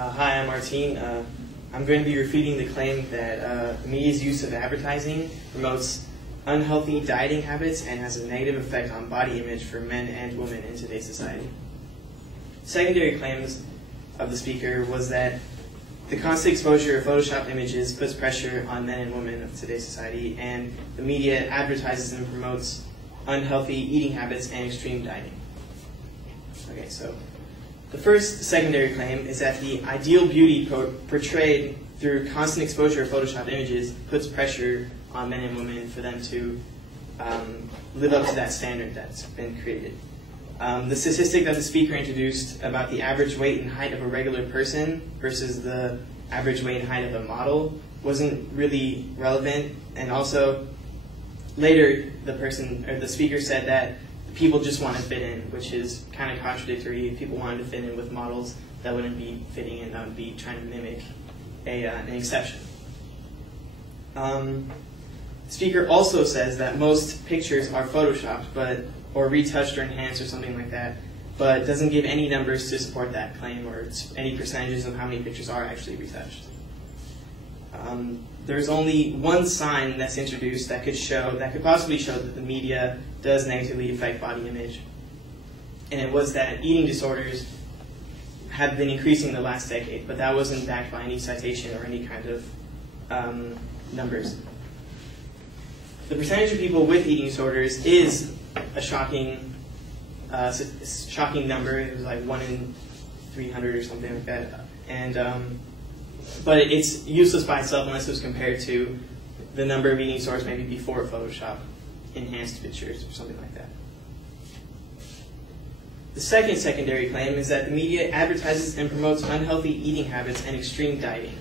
Hi, I'm Artene. I'm going to be refuting the claim that media's use of advertising promotes unhealthy dieting habits and has a negative effect on body image for men and women in today's society. Secondary claims of the speaker was that the constant exposure of Photoshop images puts pressure on men and women of today's society, and the media advertises and promotes unhealthy eating habits and extreme dieting. Okay, so the first secondary claim is that the ideal beauty portrayed through constant exposure of Photoshop images puts pressure on men and women for them to live up to that standard that's been created. The statistic that the speaker introduced about the average weight and height of a regular person versus the average weight and height of a model wasn't really relevant, and also later the speaker said that people just want to fit in, which is kind of contradictory. If people wanted to fit in with models, that wouldn't be fitting in, that would be trying to mimic an exception. The speaker also says that most pictures are photoshopped, or retouched or enhanced or something like that, but doesn't give any numbers to support that claim or any percentages of how many pictures are actually retouched. There's only one sign that's introduced that could possibly show that the media does negatively affect body image, and it was that eating disorders have been increasing in the last decade, but that wasn't backed by any citation or any kind of numbers. The percentage of people with eating disorders is a shocking number. It was like 1 in 300 or something like that, but it's useless by itself unless it was compared to the number of eating disorders maybe before Photoshop enhanced pictures or something like that. The second secondary claim is that the media advertises and promotes unhealthy eating habits and extreme dieting.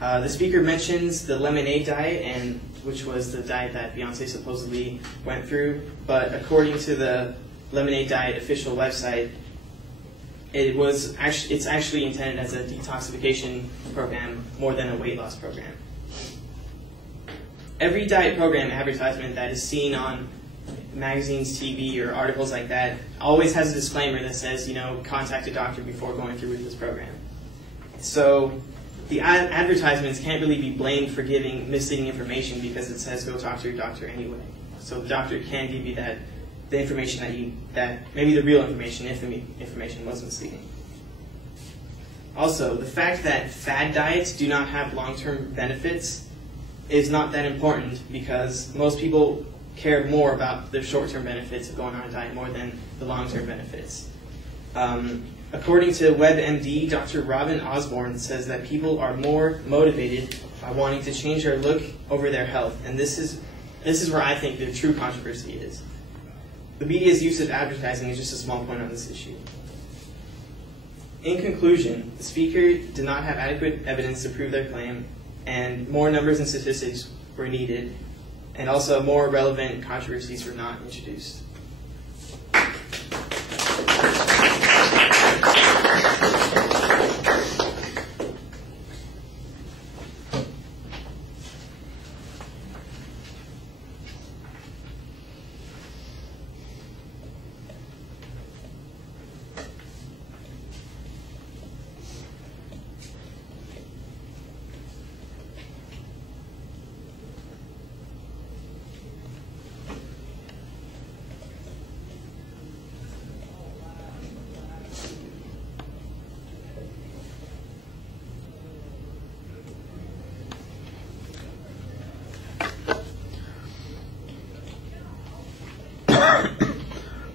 The speaker mentions the lemonade diet, which was the diet that Beyonce supposedly went through, but according to the Lemonade Diet official website, it's actually intended as a detoxification program more than a weight loss program. Every diet program advertisement that is seen on magazines, TV, or articles like that always has a disclaimer that says, contact a doctor before going through with this program. So the advertisements can't really be blamed for giving misleading information because it says go talk to your doctor anyway. So the doctor can give you the information that maybe the real information if the information was misleading. Also, the fact that fad diets do not have long-term benefits is not that important because most people care more about the short-term benefits of going on a diet more than the long-term benefits. According to WebMD, Dr. Robin Osborne says that people are more motivated by wanting to change their look over their health, and this is where I think the true controversy is. The media's use of advertising is just a small point on this issue. In conclusion, the speaker did not have adequate evidence to prove their claim, and more numbers and statistics were needed, and also more relevant controversies were not introduced.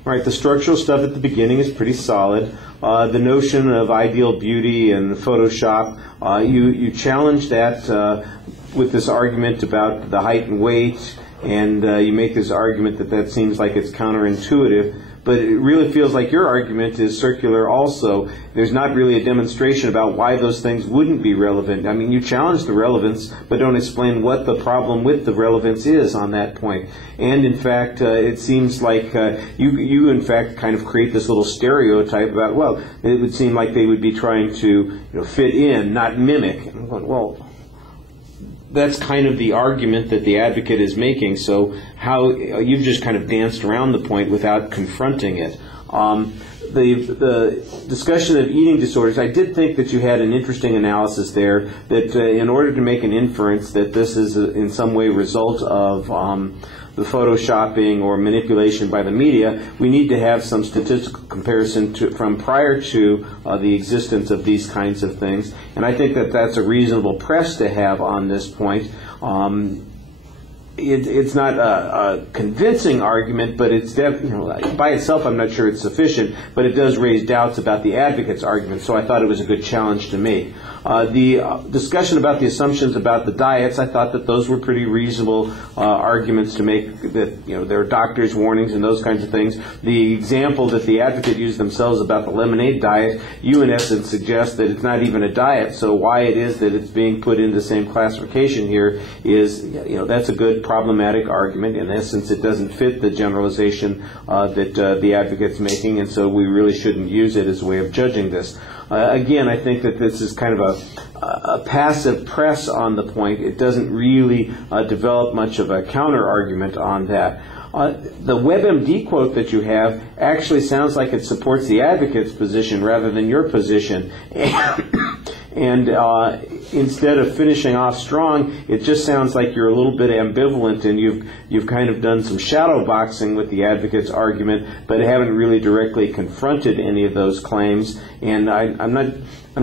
All right, the structural stuff at the beginning is pretty solid. The notion of ideal beauty and Photoshop, you challenge that with this argument about the height and weight, and you make this argument that seems like it's counterintuitive, but it really feels like your argument is circular also. There's not really a demonstration about why those things wouldn't be relevant. I mean, you challenge the relevance, but don't explain what the problem with the relevance is on that point. And in fact, it seems like you in fact kind of create this little stereotype about, well, it would seem like they would be trying to fit in, not mimic. And I'm going, well, that's kind of the argument that the advocate is making, so how you've just kind of danced around the point without confronting it. the discussion of eating disorders, I did think that you had an interesting analysis there, that in order to make an inference that this is in some way a result of the photoshopping or manipulation by the media, we need to have some statistical comparison from prior to the existence of these kinds of things. And I think that that's a reasonable press to have on this point. It's not a convincing argument, but it's by itself I'm not sure it's sufficient, but it does raise doubts about the advocate's argument, so I thought it was a good challenge to make. The discussion about the assumptions about the diets, I thought that those were pretty reasonable arguments to make, that there are doctors' warnings and those kinds of things. The example that the advocate used themselves about the lemonade diet, you in essence suggest that it's not even a diet, so why it is that it's being put in the same classification here is, that's a good problematic argument. In essence, it doesn't fit the generalization that the advocate's making, and so we really shouldn't use it as a way of judging this. Again, I think that this is kind of a passive press on the point. It doesn't really develop much of a counter-argument on that. The WebMD quote that you have actually sounds like it supports the advocate's position rather than your position. And instead of finishing off strong, it just sounds like you're a little bit ambivalent, and you've kind of done some shadow boxing with the advocate's argument, but haven't really directly confronted any of those claims. And I'm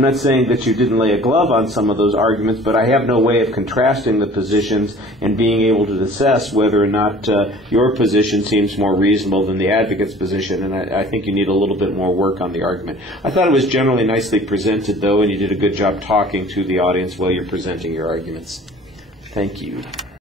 not saying that you didn't lay a glove on some of those arguments, but I have no way of contrasting the positions and being able to assess whether or not your position seems more reasonable than the advocate's position, and I think you need a little bit more work on the argument. I thought it was generally nicely presented, though, and you did a good job talking to the audience while you're presenting your arguments. Thank you.